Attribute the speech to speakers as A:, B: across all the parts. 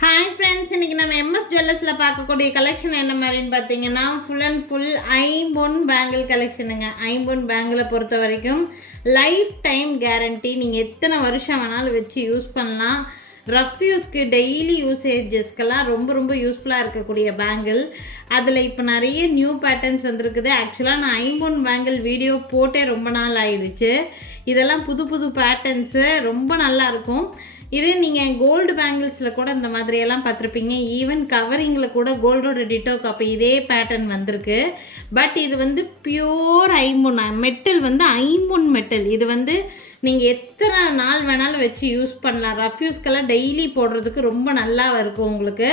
A: Hi friends இன்னைக்கு நம்ம MS ஜுவல்லர்ஸில் பார்க்கக்கூடிய கலெக்ஷன் என்ன மாதிரின்னு பார்த்தீங்கன்னா ஃபுல் அண்ட் ஃபுல் ஐம்பொன் பேங்கிள் கலெக்ஷனுங்க ஐம்பொன் பேங்கிளை பொறுத்த வரைக்கும் லைஃப் டைம் கேரண்டி நீங்கள் எத்தனை வருஷம் வேணாலும் வச்சு யூஸ் பண்ணலாம். ரஃப் யூஸ்க்கு டெய்லி யூசேஜஸ்க்கெல்லாம் ரொம்ப ரொம்ப யூஸ்ஃபுல்லாக இருக்கக்கூடிய பேங்கிள் அதில் இப்போ நிறைய நியூ பேட்டர்ன்ஸ் வந்திருக்குது. ஆக்சுவலாக நான் ஐம்பொன் பேங்கிள் வீடியோ போட்டே ரொம்ப நாள் ஆயிடுச்சு. இதெல்லாம் புது புது பேட்டர்ன்ஸு ரொம்ப நல்லாயிருக்கும் இதே நீங்கள் கோல்டு பேங்கிள்ஸில் கூட இந்த மாதிரியெல்லாம் பார்த்துருப்பீங்க. ஈவன் கவரிங்கில் கூட கோல்டோட டிட்டோ காப்பி இதே பேட்டர்ன் வந்திருக்கு. பட் இது வந்து பியோர் ஐம்பொன் மெட்டல் வந்து ஐம்பொன் மெட்டல் இது வந்து நீங்கள் எத்தனை நாள் வேணாலும் வச்சு யூஸ் பண்ணலாம். ரஃப்யூஸ்க்கெல்லாம் டெய்லி போடுறதுக்கு ரொம்ப நல்லா இருக்கும் உங்களுக்கு.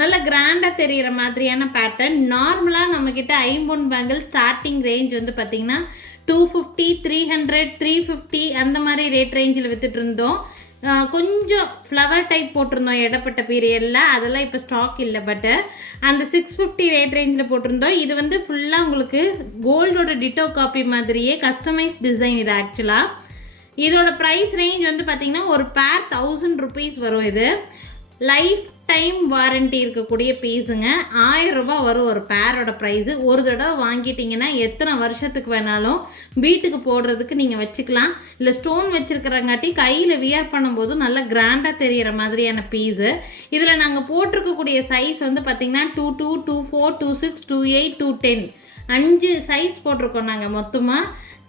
A: நல்ல கிராண்டாக தெரிகிற மாதிரியான பேட்டர்ன் நார்மலாக நம்மக்கிட்ட ஐம்பொன் பேங்கிள் ஸ்டார்டிங் ரேஞ்ச் வந்து பார்த்திங்கன்னா two fifty three hundred three fifty அந்த மாதிரி ரேட் ரேஞ்சில் விற்றுட்டு இருந்தோம். கொஞ்சம் ஃப்ளவர் டைப் போட்டிருந்தோம் இடப்பட்ட பீரியடில். அதெல்லாம் இப்போ ஸ்டாக் இல்லை பட்டு அந்த சிக்ஸ் ஃபிஃப்டி ரேட் ரேஞ்சில் போட்டிருந்தோம். இது வந்து ஃபுல்லாக உங்களுக்கு கோல்டோட டிட்டோ காப்பி மாதிரியே கஸ்டமைஸ் டிசைன் இது ஆக்சுவலாக இதோட ப்ரைஸ் ரேஞ்ச் வந்து பார்த்திங்கன்னா ஒரு பேர் தௌசண்ட் ருபீஸ் வரும் இது. லைஃப் டைம் வாரண்டி இருக்கக்கூடிய பீஸுங்க. ஆயிரம் ரூபாய் வரும் ஒரு பேரோட ப்ரைஸு ஒரு தடவை வாங்கிட்டீங்கன்னா எத்தனை வருஷத்துக்கு வேணாலும் வீட்டுக்கு போடுறதுக்கு நீங்கள் வச்சுக்கலாம். இல்லை ஸ்டோன் வச்சுருக்கிறங்காட்டி கையில் வியர் பண்ணும்போது நல்லா கிராண்டாக தெரிகிற மாதிரியான பீஸு. இதில் நாங்கள் போட்டிருக்கக்கூடிய சைஸ் வந்து பார்த்திங்கன்னா two two two four two six two eight two ten அஞ்சு சைஸ் போட்டிருக்கோம் நாங்கள் மொத்தமாக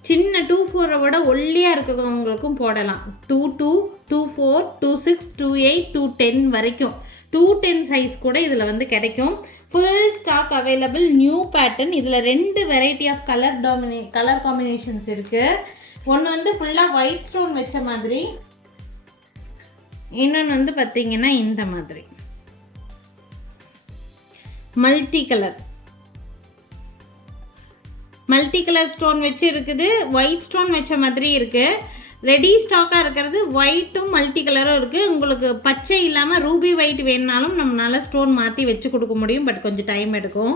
A: சின்ன டூ ஃபோரை விட ஒல்லியாக இருக்கிறவங்களுக்கும் போடலாம். Two two two four two six two eight two ten வரைக்கும். டூ டென் சைஸ் கூட இதில் வந்து கிடைக்கும். Full stock available new pattern இதில் ரெண்டு variety of colour dominate colour combinations இருக்குது ஒன்று வந்து ஃபுல்லாக ஒயிட் ஸ்டோன் வச்ச மாதிரி. இன்னொன்று வந்து பார்த்தீங்கன்னா இந்த மாதிரி. Multi colour multi colour stone வச்சு இருக்குது. ஒயிட் ஸ்டோன் வச்ச மாதிரி இருக்குது ரெடி ஸ்டாக்காக இருக்கிறது. ஒயிட்டும் மல்டி கலரும் இருக்குது உங்களுக்கு பச்சை இல்லாமல் ரூபி ஒயிட் வேணுனாலும் நம்மளால் ஸ்டோன் மாற்றி வச்சு கொடுக்க முடியும். பட் கொஞ்சம் டைம் எடுக்கும்.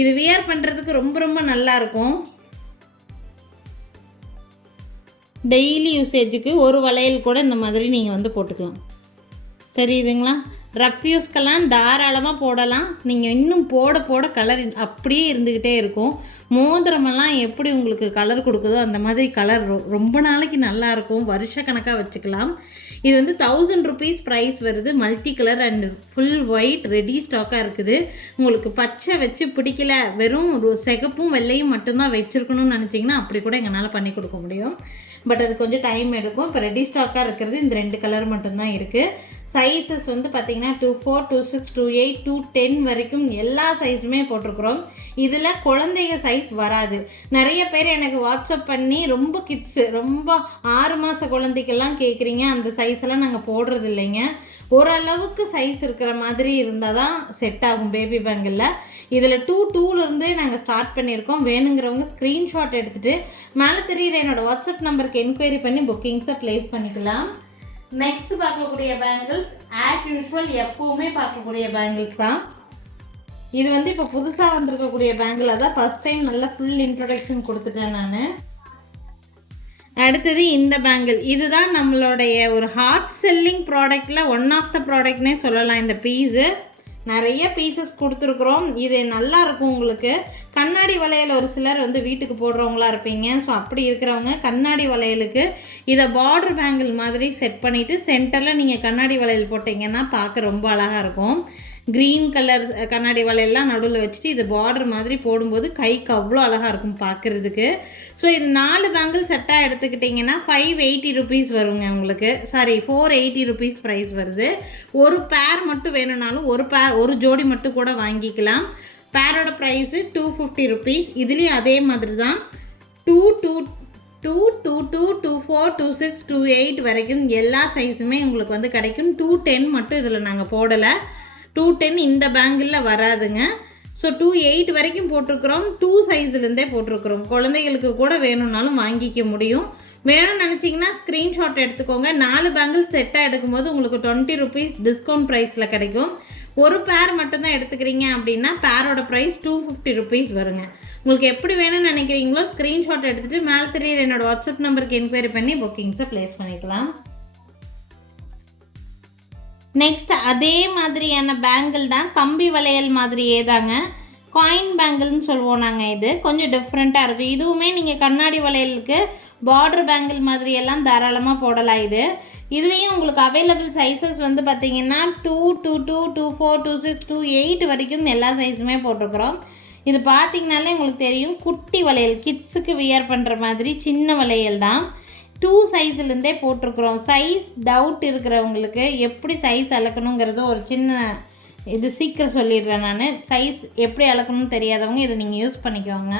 A: இது வியர் பண்ணுறதுக்கு ரொம்ப ரொம்ப நல்லா இருக்கும். டெய்லி யூசேஜுக்கு ஒரு வளையல் கூட இந்த மாதிரி நீங்கள் வந்து போட்டுக்கலாம். தெரியுதுங்களா? ரஃப்யூஸ்க்கெல்லாம் தாராளமாக போடலாம். நீங்கள் இன்னும் போட போட கலர் அப்படியே இருந்துக்கிட்டே இருக்கும். மோதிரமெல்லாம் எப்படி உங்களுக்கு கலர் கொடுக்குதோ அந்த மாதிரி கலர் ரொம்ப நாளைக்கு நல்லா இருக்கும். வருஷ கணக்காக வச்சுக்கலாம். இது வந்து தௌசண்ட் ருபீஸ் ப்ரைஸ் வருது. Multi colour and full white ready ஸ்டாக்காக இருக்குது. உங்களுக்கு பச்சை வச்சு பிடிக்கல. வெறும் சிகப்பும் வெள்ளையும் மட்டும்தான் வச்சுருக்கணும்னு நினச்சிங்கன்னா அப்படி கூட எங்களால் பண்ணி கொடுக்க முடியும். பட் அது கொஞ்சம் டைம் எடுக்கும். இப்போ ரெடி ஸ்டாக்காக இருக்கிறது இந்த ரெண்டு கலர் மட்டும்தான் இருக்குது சைஸஸ் வந்து பார்த்தீங்கன்னா two four two six two eight two ten வரைக்கும் எல்லா சைஸுமே போட்டிருக்கிறோம். இதில் குழந்தைங்க சைஸ் வராது. நிறைய பேர் எனக்கு வாட்ஸ்அப் பண்ணி ரொம்ப கிட்ஸு ரொம்ப ஆறு மாத குழந்தைக்கெல்லாம் கேட்குறீங்க அந்த சைஸ் எல்லாம் நாங்கள் போடுறது இல்லைங்க. ஓரளவுக்கு சைஸ் இருக்கிற மாதிரி இருந்தால் தான் செட் ஆகும் பேபி பேங்கிளில் இதில் டூ டூலேருந்தே நாங்கள் ஸ்டார்ட் பண்ணியிருக்கோம். வேணுங்கிறவங்க ஸ்க்ரீன்ஷாட் எடுத்துகிட்டு மேலே தெரியுற என்னோடய வாட்ஸ்அப் நம்பருக்கு என்கொயரி பண்ணி புக்கிங்ஸை ப்ளேஸ் பண்ணிக்கலாம். நெக்ஸ்ட் பார்க்கக்கூடிய பேங்கிள்ஸ் ஆட் யூஷுவல் எப்போவுமே பார்க்கக்கூடிய பேங்கிள்ஸ் தான். இது வந்து இப்போ புதுசாக வந்திருக்கக்கூடிய பேங்கிள் அதான் ஃபஸ்ட் டைம் நல்லா ஃபுல் இன்ட்ரொடக்ஷன் கொடுத்துட்டேன் நான். அடுத்தது இந்த பேங்கிள் இதுதான் நம்மளுடைய ஒரு ஹாட் செல்லிங் ப்ராடக்டில் ஒன் ஆஃப் த ப்ராடக்ட்னே சொல்லலாம் இந்த பீஸு நிறைய பீசஸ் கொடுத்துருக்குறோம். இது நல்லா இருக்கும் உங்களுக்கு. கண்ணாடி வளையல் ஒரு சிலர் வந்து வீட்டுக்கு போடுறவங்களா இருப்பீங்க. ஸோ அப்படி இருக்கிறவங்க கண்ணாடி வளையலுக்கு இதை பார்டர் பேங்கிள் மாதிரி செட் பண்ணிவிட்டு சென்டரில் நீங்கள் கண்ணாடி வளையல் போட்டிங்கன்னா பார்க்க ரொம்ப அழகாக இருக்கும். க்ரீன் கலர் கண்ணாடி வலையெல்லாம் நடுவில் வச்சுட்டு இது பார்டர் மாதிரி போடும்போது கைக்கு அவ்வளோ அழகாக இருக்கும் பார்க்குறதுக்கு. ஸோ இது நாலு பேங்கிள் செட்டாக எடுத்துக்கிட்டிங்கன்னா ஃபைவ் எயிட்டி ருபீஸ் வருங்க உங்களுக்கு. Sorry four eighty rupees price வருது. ஒரு பேர் மட்டும் வேணும்னாலும் ஒரு பேர் ஒரு ஜோடி மட்டும் கூட வாங்கிக்கலாம். பேரோட ப்ரைஸு டூ ஃபிஃப்டி ருபீஸ் இதுலேயும் அதே மாதிரி தான். Two two two two two two four two six two eight வரைக்கும் எல்லா சைஸுமே உங்களுக்கு வந்து கிடைக்கும். டூ டென் மட்டும் இதில் நாங்கள் போடலை. டூ டென் இந்த பேங்கிளில் வராதுங்க. ஸோ டூ எயிட் வரைக்கும் போட்டிருக்கிறோம். டூ சைஸ்லேருந்தே போட்டிருக்கிறோம். குழந்தைகளுக்கு கூட வேணும்னாலும் வாங்கிக்க முடியும். வேணும்னு நினச்சிங்கன்னா ஸ்க்ரீன்ஷாட் எடுத்துக்கோங்க. நாலு பேங்கிள் செட்டாக எடுக்கும்போது உங்களுக்கு டுவெண்ட்டி ருபீஸ் டிஸ்கவுண்ட் ப்ரைஸில் கிடைக்கும். ஒரு பேர் மட்டும்தான் எடுத்துக்கிறீங்க அப்படின்னா பேரோட ப்ரைஸ் டூ ஃபிஃப்டி ருபீஸ் வருங்க. உங்களுக்கு எப்படி வேணும்னு நினைக்கிறீங்களோ ஸ்க்ரீன்ஷாட் எடுத்துகிட்டு மேலே தெரியுற என்னோடய வாட்ஸ்அப் நம்பருக்கு என்கொயரி பண்ணி புக்கிங்ஸை ப்ளேஸ் பண்ணிக்கலாம். நெக்ஸ்ட் அதே மாதிரியான பேங்கிள் தான் கம்பி வளையல் மாதிரியே தாங்க காயின் பேங்கிள்னு சொல்லுவோம் நாங்கள் இது. கொஞ்சம் டிஃப்ரெண்ட்டாக இருக்குது இதுவுமே நீங்கள் கண்ணாடி வளையலுக்கு பார்டர் பேங்கிள் மாதிரி எல்லாம் தாராளமாக போடலாம் இது. இதுலேயும் உங்களுக்கு அவைலபிள் சைஸஸ் வந்து பார்த்தீங்கன்னா two two two two four two six two eight வரைக்கும் எல்லா சைஸுமே போட்டிருக்கிறோம். இது பார்த்தீங்கனாலே உங்களுக்கு தெரியும். குட்டி வளையல் கிட்ஸுக்கு வியர் பண்ணுற மாதிரி சின்ன வளையல் தான். டூ சைஸ்லேருந்தே போட்டிருக்குறோம். சைஸ் டவுட் இருக்கிறவங்களுக்கு எப்படி சைஸ் அளக்கணுங்கிறது ஒரு சின்ன இது சீக்கிரம் சொல்லிடுறேன் நான். சைஸ் எப்படி அளக்கணும்னு தெரியாதவங்க இதை நீங்கள் யூஸ் பண்ணிக்கோங்க.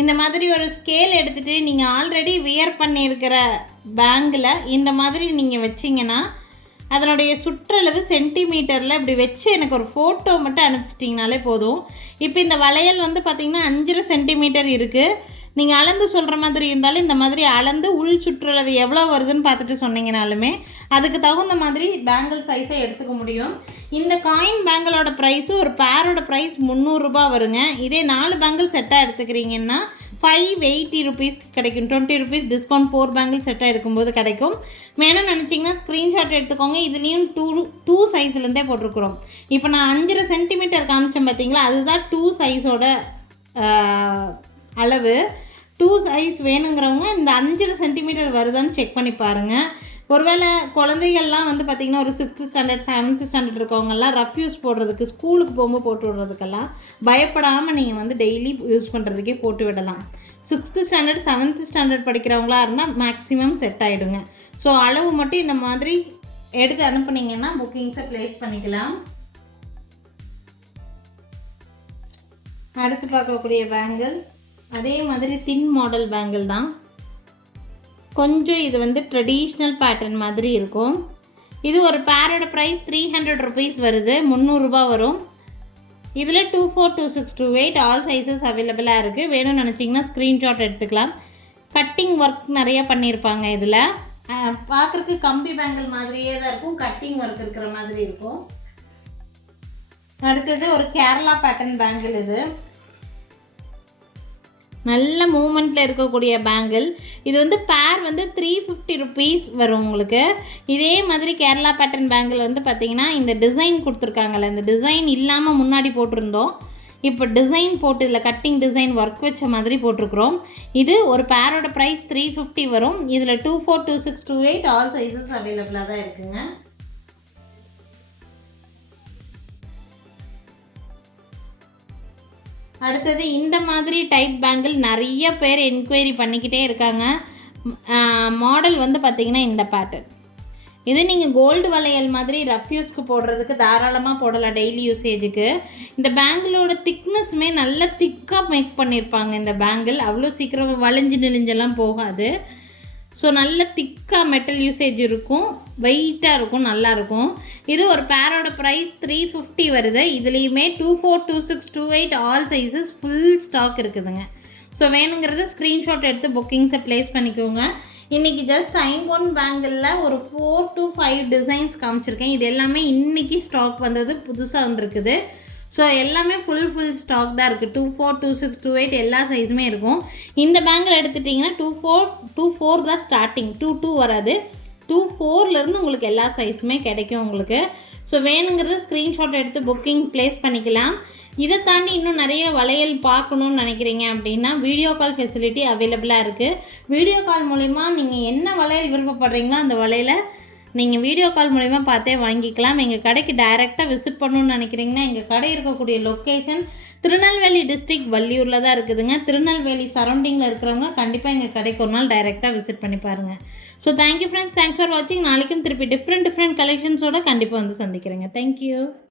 A: இந்த மாதிரி ஒரு ஸ்கேல் எடுத்துகிட்டு நீங்கள் ஆல்ரெடி வியர் பண்ணியிருக்கிற பேங்கில் இந்த மாதிரி நீங்கள் வச்சிங்கன்னா அதனுடைய சுற்றளவு சென்டிமீட்டரில் இப்படி வச்சு எனக்கு ஒரு ஃபோட்டோ மட்டும் அனுப்பிச்சிட்டிங்கனாலே போதும். இப்போ இந்த வளையல் வந்து பார்த்திங்கன்னா அஞ்சரை சென்டிமீட்டர் இருக்குது நீங்கள் அளந்து சொல்கிற மாதிரி இருந்தாலும் இந்த மாதிரி அளந்து உள் சுற்றளவு எவ்வளோ வருதுன்னு பார்த்துட்டு சொன்னீங்கனாலுமே அதுக்கு தகுந்த மாதிரி பேங்கிள் சைஸை எடுத்துக்க முடியும். இந்த காயின் பேங்கிளோட ப்ரைஸு ஒரு பேரோட ப்ரைஸ் முந்நூறுரூபா வருங்க. இதே நாலு பேங்கிள் செட்டாக எடுத்துக்கிறீங்கன்னா ஃபைவ் எயிட்டி ருபீஸ்க்கு கிடைக்கும். Twenty rupees discount four bangle செட்டாக இருக்கும்போது கிடைக்கும். வேணும் நினச்சிங்கன்னா ஸ்க்ரீன்ஷாட் எடுத்துக்கோங்க. இதுலேயும் டூ டூ சைஸ்லேருந்தே போட்டிருக்கிறோம். இப்போ நான் அஞ்சரை சென்டிமீட்டர் காமிச்சேன் பார்த்தீங்களா அதுதான் டூ சைஸோட அளவு. டூ சைஸ் வேணுங்கிறவங்க இந்த அஞ்சரை சென்டிமீட்டர் வருதான்னு செக் பண்ணி பாருங்கள் ஒருவேளை குழந்தைகள்லாம் வந்து பார்த்திங்கன்னா ஒரு சிக்ஸ்த்து ஸ்டாண்டர்ட் செவன்த்து ஸ்டாண்டர்ட் இருக்கவங்கெல்லாம் ரஃப் யூஸ் போடுறதுக்கு ஸ்கூலுக்கு போகும்போது போட்டு விடுறதுக்கெல்லாம் பயப்படாமல் நீங்கள் வந்து டெய்லி யூஸ் பண்ணுறதுக்கே போட்டு விடலாம். சிக்ஸ்த்து ஸ்டாண்டர்ட் செவன்த்து ஸ்டாண்டர்ட் படிக்கிறவங்களா இருந்தால் மேக்ஸிமம் செட் ஆகிடுங்க ஸோ அளவு மட்டும் இந்த மாதிரி எடுத்து அனுப்புனீங்கன்னா புக்கிங்ஸை ப்ளேஸ் பண்ணிக்கலாம். அடுத்து பார்க்கக்கூடிய பேங்கிள் அதே மாதிரி டின் மாடல் பேங்கிள் தான். கொஞ்சம் இது வந்து ட்ரெடிஷ்னல் பேட்டர்ன் மாதிரி இருக்கும். இது ஒரு பேரோட ப்ரைஸ் த்ரீ ஹண்ட்ரட் ருபீஸ் வருது. முந்நூறுரூபா வரும். இதில் two four two six two eight all sizes அவைலபிளாக இருக்குது வேணும்னு நினச்சிங்கன்னா ஸ்க்ரீன்ஷாட் எடுத்துக்கலாம். கட்டிங் ஒர்க் நிறைய பண்ணியிருப்பாங்க இதில். பார்க்குறதுக்கு கம்பி பேங்கிள் மாதிரியே தான் இருக்கும். கட்டிங் ஒர்க் இருக்கிற மாதிரி இருக்கும். அடுத்தது ஒரு கேரளா பேட்டர்ன் பேங்கிள் இது. நல்ல மூமெண்ட்டில் இருக்கக்கூடிய பேங்கிள் இது வந்து பேர் வந்து த்ரீ ஃபிஃப்டி ருபீஸ் வரும் உங்களுக்கு. இதே மாதிரி கேரளா பேட்டர்ன் பேங்கிள் வந்து பார்த்திங்கன்னா இந்த டிசைன் கொடுத்துருக்காங்கல்ல இந்த டிசைன் இல்லாமல் முன்னாடி போட்டிருந்தோம். இப்போ டிசைன் போட்டு இதில் கட்டிங் டிசைன் ஒர்க் வச்ச மாதிரி போட்டிருக்கிறோம். இது ஒரு பேரோட ப்ரைஸ் த்ரீ ஃபிஃப்டி வரும். இதில் two four two six two eight all sizes அவைலபிளாக தான் இருக்குங்க. அடுத்தது இந்த மாதிரி டைப் பேங்கிள் நிறைய பேர் என்கொயரி பண்ணிக்கிட்டே இருக்காங்க. மாடல் வந்து பார்த்திங்கன்னா இந்த பேட்டர்ன் இது நீங்கள் கோல்டு வளையல் மாதிரி ரஃப் யூஸ்க்கு போடுறதுக்கு தாராளமாக போடலாம் டெய்லி யூசேஜுக்கு இந்த பேங்கிளோட திக்னஸுமே நல்லா திக்காக மேக் பண்ணியிருப்பாங்க இந்த பேங்கிள் அவ்வளோ சீக்கிரம் வளைஞ்சு நெளிஞ்செல்லாம் போகாது. ஸோ நல்ல திக்காக மெட்டல் யூசேஜ் இருக்கும். வெயிட்டாக இருக்கும் நல்லாயிருக்கும் இது ஒரு பேரோட ப்ரைஸ் த்ரீ ஃபிஃப்டி வருது. இதுலேயுமே two four two six two eight all sizes full stock இருக்குதுங்க. ஸோ வேணுங்கிறத ஸ்க்ரீன்ஷாட் எடுத்து புக்கிங்ஸை ப்ளேஸ் பண்ணிக்கோங்க. இன்றைக்கி ஜஸ்ட் ஐம்பொன் பேங்கிளில் ஒரு ஃபோர் டு ஃபைவ் டிசைன்ஸ் காமிச்சிருக்கேன். இது எல்லாமே இன்றைக்கி ஸ்டாக் வந்தது புதுசாக வந்திருக்குது. ஸோ எல்லாமே ஃபுல் ஃபுல் ஸ்டாக் தான் இருக்குது two four two six two eight எல்லா சைஸுமே இருக்கும். இந்த பேங்கில் எடுத்துட்டிங்கன்னா டூ ஃபோர் டூ ஃபோர் தான் ஸ்டார்டிங் டூ டூ வராது. டூ ஃபோர்லேருந்து உங்களுக்கு எல்லா சைஸுமே கிடைக்கும் உங்களுக்கு. ஸோ வேணுங்கிறத ஸ்க்ரீன்ஷாட் எடுத்து புக்கிங் ப்ளேஸ் பண்ணிக்கலாம். இதை தாண்டி இன்னும் நிறைய வளையல் பார்க்கணுன்னு நினைக்கிறீங்க அப்படின்னா வீடியோ கால் ஃபெசிலிட்டி அவைலபிளாக இருக்குது வீடியோ கால் மூலிமா நீங்கள் என்ன வளையல் விருப்பப்படுறீங்களோ அந்த வளையலை நீங்கள் வீடியோ கால் மூலிமா பார்த்தே வாங்கிக்கலாம். எங்கள் கடைக்கு டைரெக்டாக விசிட் பண்ணணும்னு நினைக்கிறீங்கன்னா எங்கள் கடை இருக்கக்கூடிய லொக்கேஷன் திருநெல்வேலி டிஸ்ட்ரிக்ட் வள்ளியூரில் தான் இருக்குதுங்க. திருநெல்வேலி சரௌண்டிங்கில் இருக்கிறவங்க கண்டிப்பாக எங்கள் கடைக்கு ஒரு நாள் டைரெக்டாக விசிட் பண்ணி பாருங்கள் so thank you friends thanks for வாட்சிங் நாளைக்கும் திருப்பி டிஃப்ரெண்ட் டிஃப்ரெண்ட் கலெக்ஷன்ஸோட கண்டிப்பாக வந்து சந்திக்கிறேங்க. தேங்க்யூ